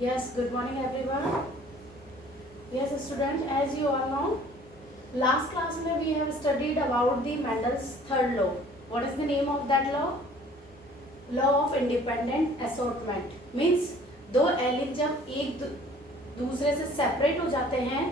Yes, good morning everyone. Yes, students, as you all know, last class में we have studied about the Mendel's third law. What is the name of that law? Law of independent assortment. Means दो allele जब एक दूसरे से separate हो जाते हैं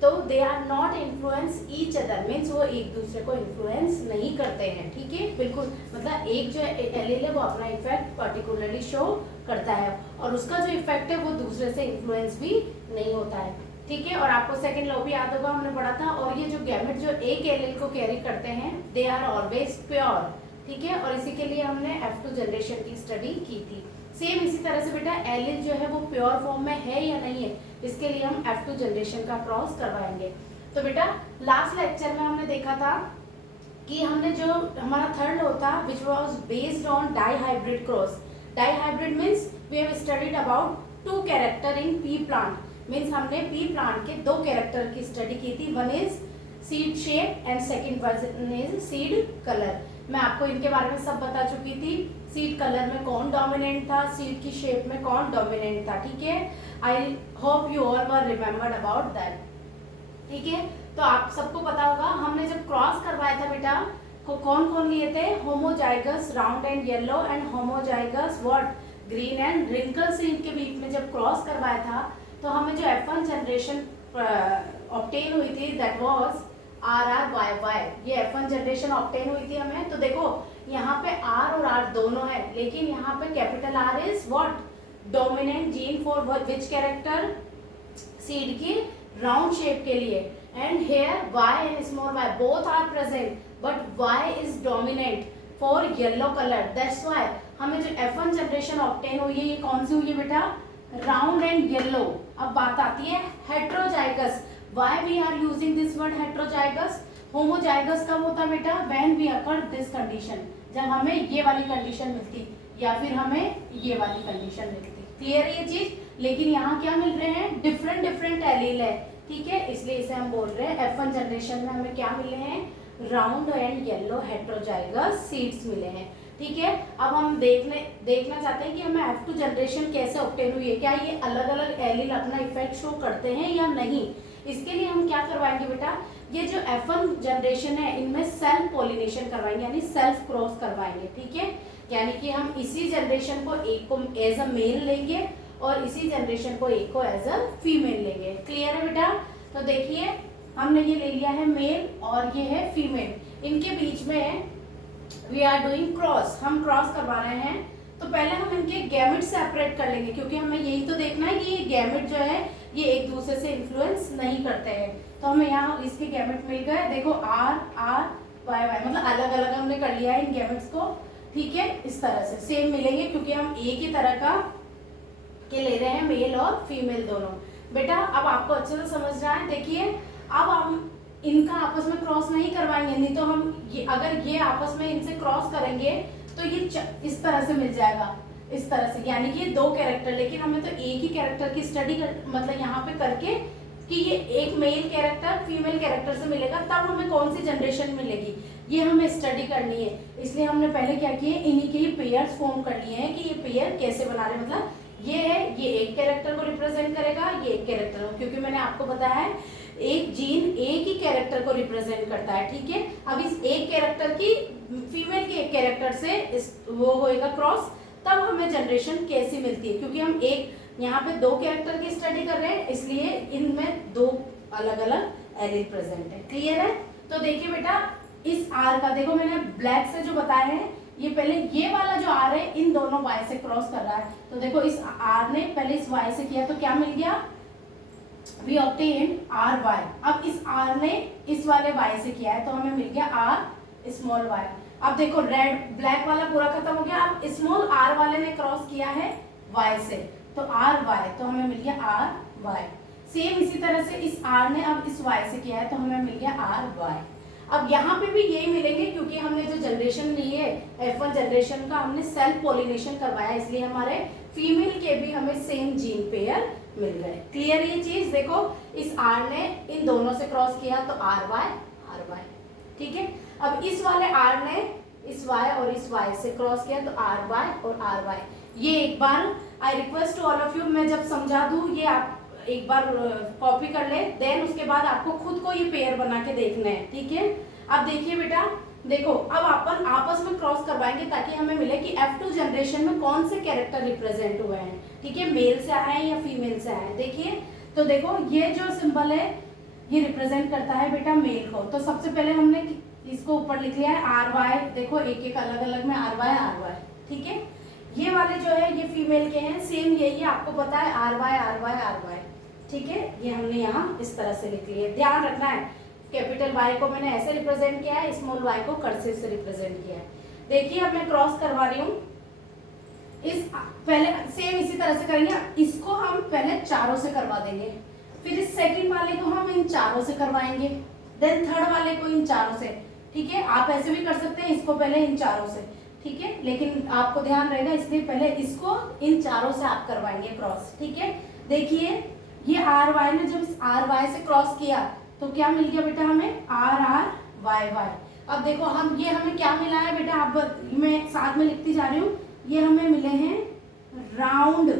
तो they are not influence each other, means वो एक दूसरे को इन्फ्लुएंस नहीं करते हैं. ठीक है, बिल्कुल. मतलब एक जो एलिल है वो अपना इफेक्ट पर्टिकुलरली शो करता है और उसका जो इफेक्ट है वो दूसरे से इन्फ्लुएंस भी नहीं होता है. ठीक है, और आपको सेकंड लॉ भी याद होगा, हमने पढ़ा था. और ये जो गैमेट जो एक एलिल को कैरी करते हैं दे आर ऑलवेज प्योर. ठीक है, और इसी के लिए हमने F2 जनरेशन की स्टडी की थी. सेम इसी तरह से बेटा एलिल जो है वो प्योर फॉर्म में है या नहीं है, इसके लिए हम F2 जनरेशन का क्रॉस करवाएंगे. तो बेटा लास्ट लेक्चर में हमने देखा था कि हमने जो हमारा थर्ड लॉ था which was based on dihybrid cross. Dihybrid means we have studied about two character in pea plant. Means हमने पी प्लांट के दो कैरेक्टर की स्टडी की थी. One is seed shape and second one is seed colour. मैं आपको इनके बारे में सब बता चुकी थी. सीड कलर में कौन डोमिनेंट था, सीड की शेप में कौन डोमिनेंट था. ठीक है, I hope you all were remembered about that. ठीक है, तो आप सबको पता होगा हमने जब क्रॉस करवाया था बेटा कौन कौन लिए थे, homozygous round and yellow and homozygous what green and wrinkle seed के बीच में जब क्रॉस करवाया था तो हमें जो F1 जनरेशन ऑब्टेन हुई थी दैट वाज RRYY. ये F1 जनरेशन ऑब्टेन हुई थी हमें. तो देखो यहाँ पे R और R दोनों है, लेकिन यहाँ पे capital R is what dominant gene for which character, seed की राउंड शेप के लिए. And here Y and small y both are present but Y is dominant for yellow colour. That's why हमें जो F1 जनरेशन ऑब्टेन हुई है ये कौन सी हुई है बेटा, राउंड एंड येलो. अब बात आती है heterozygous. Why we are using this word heterozygous? Homozygous कब होता बेटा, when we occur this condition, जब हमें ये वाली कंडीशन मिलती या फिर हमें ये वाली कंडीशन मिलती. क्लियर ये चीज. लेकिन यहाँ क्या मिल रहे हैं, डिफरेंट डिफरेंट एलील है. ठीक है, इसलिए इसे हम बोल रहे हैं F1 जनरेशन में हमें क्या मिले हैं, round and yellow heterozygous seeds मिले हैं. ठीक है, अब हम देखना चाहते हैं कि हमें F2 जनरेशन कैसे ऑब्टेन हुई है, क्या ये अलग अलग एलील अपना इफेक्ट शो करते हैं या नहीं. इसके लिए हम क्या करवाएंगे बेटा, ये जो F1 जनरेशन है इनमें सेल्फ पॉलिनेशन करवाएंगे यानी सेल्फ क्रॉस करवाएंगे. ठीक है, यानी कि हम इसी जनरेशन को एक को एज अ मेल लेंगे और इसी जनरेशन को एक को एज अ फीमेल लेंगे. क्लियर है बेटा. तो देखिए हमने ये ले लिया है मेल और ये है फीमेल, इनके बीच में वी आर डूइंग क्रॉस, हम क्रॉस करवा रहे हैं. तो पहले हम इनके गैमेट सेपरेट कर लेंगे क्योंकि हमें यही तो देखना है कि ये गैमेट जो है ये एक दूसरे से इन्फ्लुएंस नहीं करते हैं. तो हमें यहाँ इसके गैमेट मिल गए. देखो RRYY मतलब अलग अलग हमने कर लिया है इन गैमेट्स को. ठीक है, इस तरह से सेम मिलेंगे क्योंकि हम एक ही तरह का के ले रहे हैं, मेल और फीमेल दोनों. बेटा अब आपको अच्छे से समझ रहा है. देखिए अब हम इनका आपस में क्रॉस नहीं करवाएंगे, नहीं तो हम ये अगर ये आपस में इनसे क्रॉस करेंगे तो ये इस तरह से मिल जाएगा, इस तरह से, यानी कि ये दो कैरेक्टर. लेकिन हमें तो एक ही कैरेक्टर की स्टडी मतलब यहाँ पे करके कि ये एक मेल कैरेक्टर फीमेल कैरेक्टर से मिलेगा तब हमें कौन सी जनरेशन मिलेगी ये हमें स्टडी करनी है. इसलिए हमने पहले क्या किए, इन्हीं के ही पेयर्स फॉर्म कर लिए हैं कि ये पेयर कैसे बना रहे. मतलब ये है, ये एक कैरेक्टर को रिप्रेजेंट करेगा, ये एक कैरेक्टर को, क्योंकि मैंने आपको बताया है एक जीन एक ही कैरेक्टर को रिप्रेजेंट करता है. ठीक है, अब इस एक कैरेक्टर की फीमेल के एक कैरेक्टर से वो होएगा क्रॉस, तब हमें जनरेशन कैसी मिलती है. क्योंकि हम एक यहाँ पे दो कैरेक्टर की स्टडी कर रहे हैं इसलिए इनमें दो अलग अलग एलील प्रेजेंट है. क्लियर है. तो देखिए बेटा इस R का देखो मैंने ब्लैक से जो बताया है, ये पहले ये वाला जो R है इन दोनों Y से क्रॉस कर रहा है. तो देखो इस R ने पहले इस Y से किया तो क्या मिल गया, वी ऑब्टेन RY. अब इस R ने इस वाले Y से किया है तो हमें मिल गया R स्मॉल y. अब देखो रेड ब्लैक वाला पूरा खत्म हो गया. अब स्मॉल r वाले ने क्रॉस किया है y से तो RY, तो हमें मिल गया RY. सेम इसी तरह से इस R ने अब इस Y से किया है तो हमें मिल गया RY. अब यहाँ पे भी यही मिलेंगे क्योंकि हमने जो जनरेशन ली है F1 जनरेशन का हमने सेल्फ पॉलिनेशन करवाया, इसलिए हमारे फीमेल के भी हमें सेम जीन पेयर मिल गए. क्लियर ये चीज. देखो इस R ने इन दोनों से क्रॉस किया तो RY. ठीक है, अब इस वाले R ने इस Y और इस Y से क्रॉस किया तो RY और RY. ये एक बार I request to all of you, मैं जब समझा दूँ ये आप एक बार कॉपी कर ले, देन उसके बाद आपको खुद को ये पेयर बना के देखना है, ठीक है। अब देखिए बेटा, देखो अब अपन आपस में क्रॉस करवाएंगे ताकि हमें मिले कि F2 जनरेशन में कौन से कैरेक्टर रिप्रेजेंट हुए हैं, ठीक है, मेल से आए हैं या फीमेल से आए हैं। देखिए तो देखो ये जो सिंबल है ये रिप्रेजेंट करता है बेटा मेल को। तो सबसे पहले हमने इसको ऊपर लिख लिया है RY, देखो एक एक अलग अलग में RY, ठीक है। ये वाले जो है ये फीमेल के हैं, सेम यही आपको पता है RY, ठीक है। ये हमने यहाँ इस तरह से लिख लिया, ध्यान रखना है कैपिटल Y को मैंने ऐसे रिप्रेजेंट किया है, स्मॉल y को कर्सिव से रिप्रेजेंट किया है। देखिए अब मैं क्रॉस करवा रही हूँ, इस पहले सेम इसी तरह से करेंगे, इसको हम पहले चारों से करवा देंगे, फिर इस सेकंड वाले को हम इन चारों से करवाएंगे, देन थर्ड वाले को इन चारों से, ठीक है। आप ऐसे भी कर सकते हैं, इसको पहले इन चारों से, ठीक है, लेकिन आपको ध्यान रहेगा इसलिए पहले इसको इन चारों से आप करवाएंगे क्रॉस, ठीक है। देखिए ये RY ने जब इस RY से क्रॉस किया तो क्या मिल गया बेटा हमें RRYY। अब देखो हम ये हमें क्या मिला है बेटा, आप मैं साथ में लिखती जा रही हूँ, ये हमें मिले हैं राउंड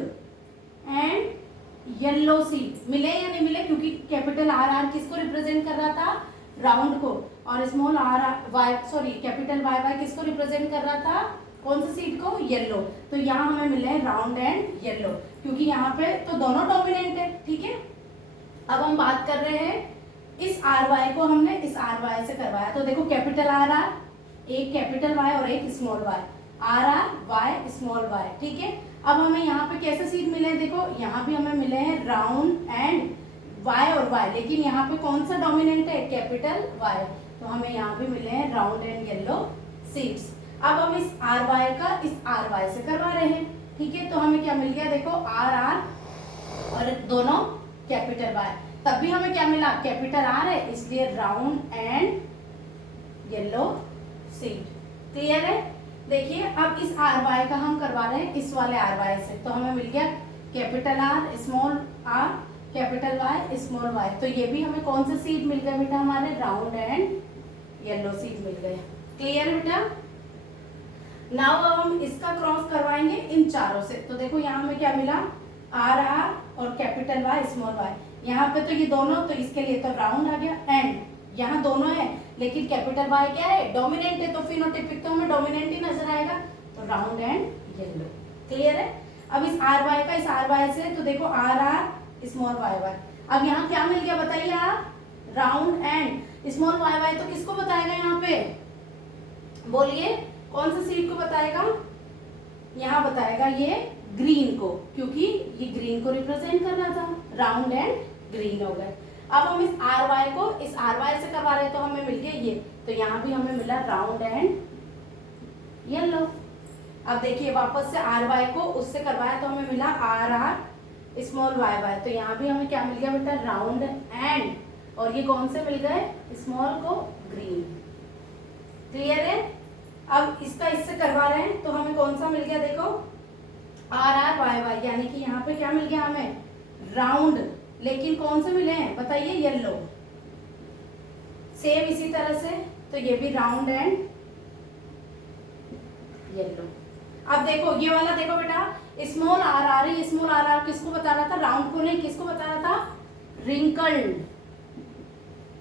एंड येलो सीड, मिले या नहीं मिले, क्योंकि कैपिटल RR किसको रिप्रेजेंट कर रहा था, राउंड को, और स्मॉल कैपिटल YY किसको रिप्रेजेंट कर रहा था, कौन सी सीड को, येलो। तो यहाँ हमें मिले हैं राउंड एंड येलो, क्योंकि यहाँ पे तो दोनों डोमिनेंट है, ठीक है। अब हम बात कर रहे हैं इस RY को हमने इस RY से करवाया, तो देखो कैपिटल RR, एक कैपिटल Y और एक small y, RRY small y, ठीक है। अब हमें यहाँ पे कैसे सीड मिले हैं, देखो यहाँ भी हमें मिले हैं राउंड एंड Y और Y, लेकिन यहाँ पे कौन सा डोमिनेंट है, कैपिटल Y, तो हमें यहाँ पे मिले हैं राउंड एंड येलो सीड्स। अब हम इस RY का इस RY से करवा रहे हैं, ठीक है, तो हमें क्या मिल गया, देखो RR और दोनों कैपिटल Y, तब भी हमें क्या मिला, कैपिटल R है इसलिए round and yellow seed, clear है। देखिए अब इस RY का हम करवा रहे हैं इस वाले RY से, तो हमें मिल गया capital R small r capital Y small y, तो ये भी हमें कौन से सीड मिल गए बेटा, हमारे राउंड एंड येलो सीड मिल गए, क्लियर बेटा। नाउ अब हम इसका क्रॉस करवाएंगे इन चारों से, तो देखो यहाँ हमें क्या मिला, RR और कैपिटल Y स्मॉल y, यहाँ पे तो ये दोनों, तो इसके लिए तो राउंड आ गया, एंड यहाँ दोनों है लेकिन कैपिटल Y क्या है, डोमिनेंट है, तो फिनोटाइपिक तो हमें डोमिनेंट ही नजर आएगा, तो राउंड एंड येलो, क्लियर है। अब इस RY का इस RY से, तो देखो RR स्मॉल YY, अब यहाँ क्या मिल गया बताइए आप, राउंड एंड स्मॉल YY, तो किसको बताएगा यहाँ पे, बोलिए कौन सा सीड को बताएगा, यहाँ बताएगा ये ग्रीन को, क्योंकि ये ग्रीन को रिप्रेजेंट कर रहा था, राउंड एंड ग्रीन हो गए। अब हम इस RY को इस RY से करवा रहे हैं, तो हमें मिल गया ये, तो यहाँ भी हमें मिला राउंड एंड येलो। अब देखिए वापस से RY को उससे करवाया तो हमें मिला RR स्मॉल YY, तो यहाँ भी हमें क्या मिल गया बेटा, राउंड एंड, और ये कौन से मिल गए, स्मॉल को ग्रीन, क्लियर है। अब इसका इससे करवा रहे हैं तो हमें कौन सा मिल गया, देखो RRYY, यानी कि यहाँ पे क्या मिल गया हमें, राउंड, लेकिन कौन से मिले हैं बताइए, येलो। सेम इसी तरह से तो ये भी राउंड एंड येलो। अब देखो ये वाला देखो बेटा, स्मॉल RR, स्मॉल RR किसको बता रहा था, राउंड को नहीं, किसको बता रहा था,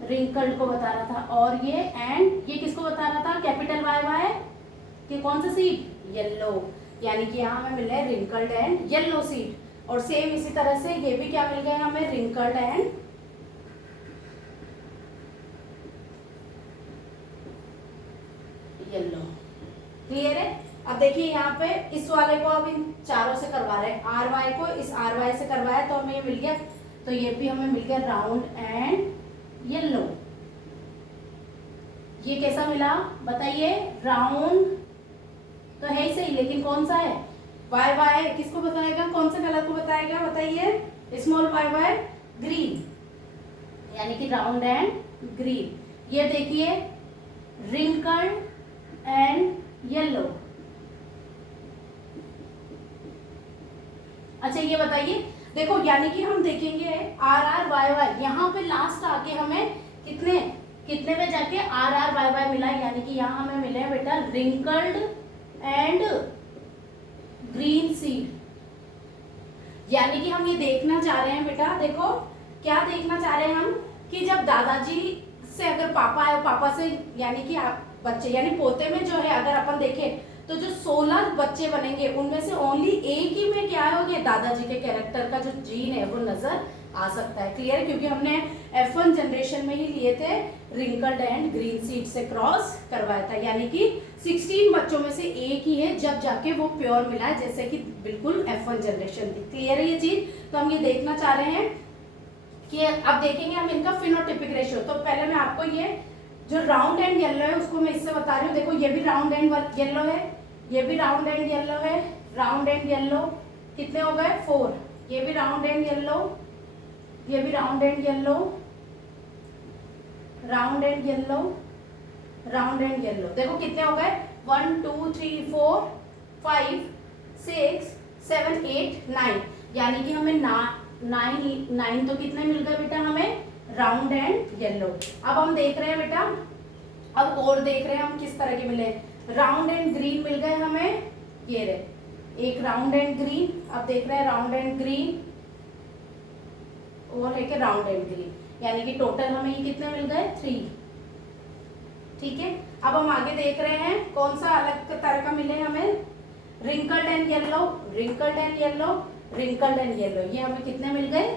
रिंकल्ड को बता रहा था, और ये एंड ये किसको बता रहा था, कैपिटल YY, कि कौन सा सीड, येलो, यानी कि यहाँ हमें मिल रहा है रिंकल्ड एंड येलो सीड। और सेम इसी तरह से ये भी क्या मिल गया हमें, रिंकल्ड एंड येलो, क्लियर है। अब देखिए यहाँ पे इस वाले को अब इन चारों से करवा रहे हैं, RY को इस RY से करवाया तो हमें ये मिल गया, तो ये भी हमें मिल गया राउंड एंड येलो। ये कैसा मिला बताइए, राउंड तो है ही सही, लेकिन कौन सा है, YY किसको बताएगा, कौन से कलर को बताएगा बताइए, स्मॉल YY ग्रीन, यानी कि राउंड एंड ग्रीन। ये देखिए रिंकल्ड एंड येलो। अच्छा ये बताइए, देखो यानी कि हम देखेंगे RRYY, यहाँ पे लास्ट आके हमें कितने में जाके RRYY मिला, यानी कि यहाँ हमें मिले बेटा रिंकल्ड एंड ग्रीन सीड, यानी कि हम ये देखना चाह रहे हैं बेटा, देखो क्या देखना चाह रहे हैं हम, कि जब दादाजी से अगर पापा है, पापा से यानी कि आप बच्चे यानी पोते में जो है अगर अपन देखें तो जो 16 बच्चे बनेंगे उनमें से ओनली एक ही में क्या होगा, दादाजी के कैरेक्टर का जो जीन है वो नजर आ सकता है। क्लियर है, क्योंकि हमने F1 जनरेशन में ही लिए थे, रिंकल्ड एंड ग्रीन सीड से क्रॉस करवाया था, यानी कि 16 बच्चों में से एक ही है जब जाके वो प्योर मिला है, जैसे कि बिल्कुल F1 जनरेशन थी। क्लियर है ये चीज, तो हम ये देखना चाह रहे हैं कि अब देखेंगे हम इनका फिनोटिपिक रेशियो। तो पहले मैं आपको ये जो राउंड एंड येलो है उसको मैं इससे बता रही हूँ। देखो ये भी राउंड एंड येलो है, ये भी राउंड एंड येलो है, राउंड एंड येलो कितने हो गए 4, ये भी राउंड एंड येलो, ये भी round and yellow, round and yellow, round and yellow, देखो कितने हो गए 1 2 3 4 5 6 7 8 9, यानी कि हमें 9 तो कितने मिल गए बेटा हमें राउंड एंड येलो। अब हम देख रहे हैं बेटा, अब और देख रहे हैं हम किस तरह के मिले, राउंड एंड ग्रीन मिल गए हमें, ये रहे एक राउंड एंड ग्रीन, अब देख रहे हैं राउंड एंड ग्रीन और है कि राउंड एंड ग्रीन, यानी कि टोटल हमें ये कितने मिल गए 3। ठीक है, अब हम आगे देख रहे हैं कौन सा अलग तरह का मिले हमें, wrinkled and yellow, wrinkled and yellow, wrinkled and yellow, ये हमें कितने मिल गए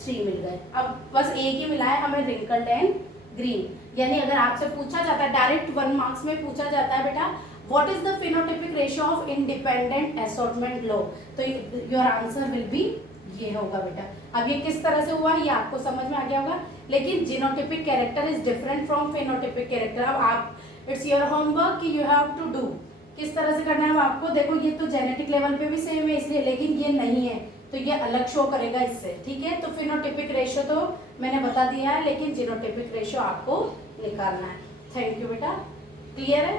3 मिल गए। अब बस एक ही मिला है हमें रिंकल्ड एंड ग्रीन, यानी अगर आपसे पूछा जाता है डायरेक्ट 1 मार्क्स में पूछा जाता है बेटा what is the phenotypic ratio of independent assortment लो, तो योर आंसर विल बी ये होगा बेटा। अब ये किस तरह से हुआ ये आपको समझ में आ गया होगा, लेकिन genotypic character is different from phenotypic character. अब आप इट्स योर होमवर्क कि यू हैव टू डू, किस तरह से करना है आपको, देखो ये तो जेनेटिक लेवल पे भी सेम है इसलिए, लेकिन ये नहीं है तो ये अलग शो करेगा इससे। ठीक है, तो फिनोटिपिक रेशियो तो मैंने बता दिया है, लेकिन जीनोटिपिक रेशियो आपको निकालना है। थैंक यू बेटा, क्लियर है।